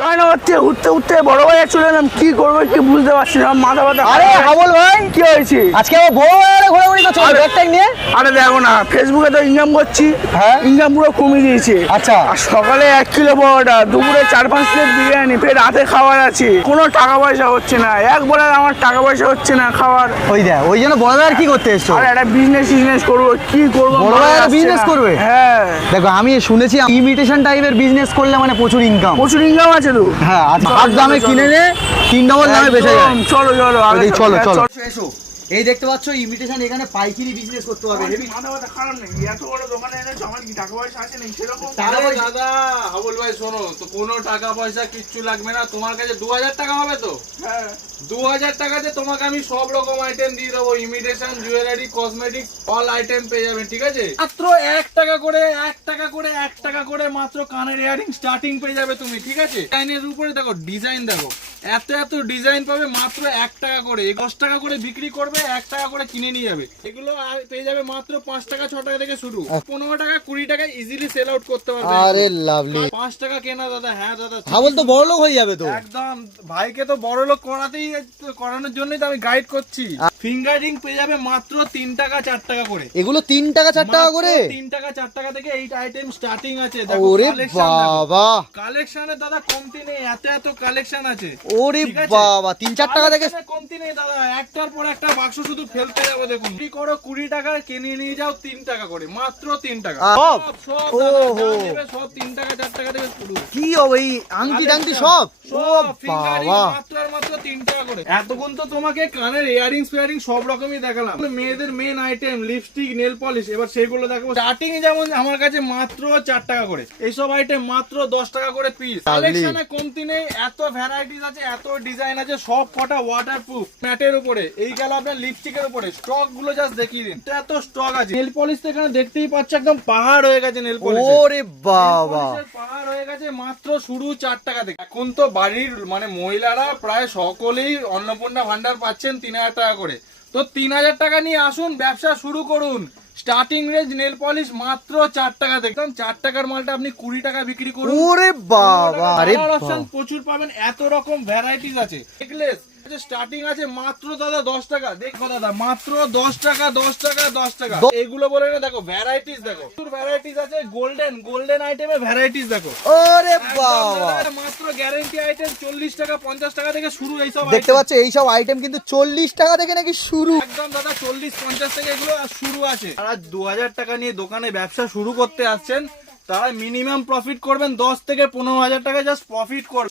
উঠতে উঠতে বড় ভাই চলে এলাম, কি করবো কি বুঝতে পারছি না, মাথা ব্যথা। আরে হাবল ভাই, কি হয়েছে? আজকে আমার বড় ভাইয়ের ঘোরাঘুরি করছো ব্যাগটা নিয়ে? আরে দেখো না, ফেসবুকে তো ইনকাম করছি, হ্যাঁ ইনকাম পুরো কমিয়ে দিয়েছে। আচ্ছা, আর সকালে 1 কিলো পরোটা, দুপুরে 4-5 প্লেট বিরিয়ানি, ফের রাতে খাবার আছে, কোনো টাকা পয়সা হচ্ছে না। একবারে আমার টাকা পয়সা হচ্ছে না খাবার। ওই দেখ, ওই জন্য বড় ভাইয়ের কি করতে এসছো? আরে একটা বিজনেস করবো, কি করবো? বড় ভাইয়ের বিজনেস করবে? হ্যাঁ দেখো, আমি শুনেছি ইমিটেশন টাইপের বিজনেস করলে মানে প্রচুর ইনকাম। প্রচুর ইনকাম আছে তো। হ্যাঁ, হাফ দামে কিনে নে 3 ডবল দামে বেচে যায়। চলো চলো চলো চলো এসো। এই দেখতে পাচ্ছ ইমিটেশন, এখানে পাইকারি বিজনেস করতে পারবে। হেভি মাথা ব্যথা খারাপ নেই, এত বড় দোকানে এনেছো, আমার কি টাকা পয়সা আছে নেই সেরকম? আরে দাদা হাবুল ভাই শোনো তো, কোনো টাকা পয়সা কিচ্ছু লাগবে না। তোমার কাছে 2000 টাকা হবে তো? হ্যাঁ 2000 টাকাতে তোমাকে আমি সব রকম আইটেম দিয়ে দেবো। Imitation, jewellery, cosmetics, all item পেয়ে যাবেন, ঠিক আছে? মাত্র 1 টাকা করে, 1 টাকা করে, 1 টাকা করে মাত্র কানের ইয়ারিং স্টার্টিং পেয়ে যাবে তুমি, ঠিক আছে? ডিজাইনের উপরে দেখো, ডিজাইন দেখো, এত এত ডিজাইন পাবে মাত্র 1 টাকা করে। 10 টাকা করে বিক্রি করবে, 1 টাকা করে কিনে নিয়ে যাবে। এগুলো পেয়ে যাবে মাত্র 5 টাকা 6 টাকা থেকে শুরু। 15 টাকা 20 টাকা ইজিলি সেল আউট করতে পারবে। আরে লাভলি, 5 টাকা কেনা দাদা। হ্যাঁ দাদা, হাবল তো বড় লোক হয়ে যাবে তো। একদম ভাইকে তো বড় লোক করানোর জন্যই তো আমি গাইড করছি। ফিঙ্গারিং পেয়ে যাবে মাত্র 3 টাকা 4 টাকা করে। এগুলো 3 টাকা 4 টাকা করে? 3 টাকা 4 টাকা থেকে এই আইটেম স্টার্টিং আছে। ওরে বাবা, কালেকশনে দাদা কমতি নেই, এত এত কালেকশন আছে। ওরে বাবা, 3-4 টাকা থেকে কমতি নেই দাদা। একটার পর একটা বাক্স শুধু ফেলতে যাবো। দেখুন, কি করো 20 টাকা কিনে নিয়ে যাও 3 টাকা করে, মাত্র 3 টাকা। সব? সব দাদা, যা নেবে সব 3 টাকা 4 টাকা থেকে শুরু। কি হবে এই আংটি টাংটি সব? ও বাবা, মাত্র আর মাত্র 3 টাকা করে। এতক্ষণ তো তোমাকে কানের ইয়ারিংস ফেয়ারিং সব রকমই দেখালাম। মেয়েদের main item lipstick, nail polish, এবার সেগুলো দেখাবো। স্টার্টিং যেমন আমার কাছে মাত্র 4 টাকা করে, এইসব আইটেম মাত্র 10 টাকা করে পিস। কালেকশনে কমতি নেই, এত ভ্যারাইটিস আছে, এত ডিজাইন আছে, সব কটা ওয়াটারপ্রুফ ম্যাটের উপরে। এই গেল আপনার লিপস্টিকের উপরে। স্টক গুলো জাস্ট দেখিয়ে দিন, এত স্টক আছে। নেল পলিশ তো এখানে দেখতেই পাচ্ছ, একদম পাহাড় হয়ে গেছে নেল পলিশ। ওরে বাবা, পাহাড় হয়ে গেছে মাত্র শুরু 4 টাকা থেকে। এখন তো বাড়ির মানে মহিলারা প্রায় সকলেই অন্নপূর্ণা ভান্ডার পাচ্ছেন 3000 টাকা করে। তো 3000 টাকা নিয়ে আসুন, ব্যবসা শুরু করুন। স্টার্টিং রেঞ্জ নেল পলিশ মাত্র 4 টাকা থেকে। 4 টাকার মালটা আপনি 20 টাকা বিক্রি করুন। ওরে বাবা, আরে অপশন প্রচুর পাবেন, এত রকম ভ্যারাইটিস আছে। নেকলেস স্টার্টিং আছে মাত্র দাদা 10 টাকা। দেখো দাদা, মাত্র 10 টাকা 10 টাকা 10 টাকা। এগুলো বলে না, দেখো ভ্যারাইটিস দেখো, প্রচুর ভ্যারাইটিস আছে। গোল্ডেন আইটেমে ভ্যারাইটিস দেখো। ওরে বাবা, মাত্র গ্যারান্টি আইটেম 40 টাকা 50 টাকা থেকে শুরু। এইসব দেখতে পাচ্ছ এইসব আইটেম কিন্তু 40 টাকা থেকে নাকি শুরু? একদম দাদা 40-50 থেকে এগুলো শুরু আছে। তারা 2000 টাকা নিয়ে দোকানে ব্যবসা শুরু করতে আসছেন, তারা মিনিমাম প্রফিট করবেন 10 থেকে 15 হাজার টাকা জাস্ট প্রফিট করবেন।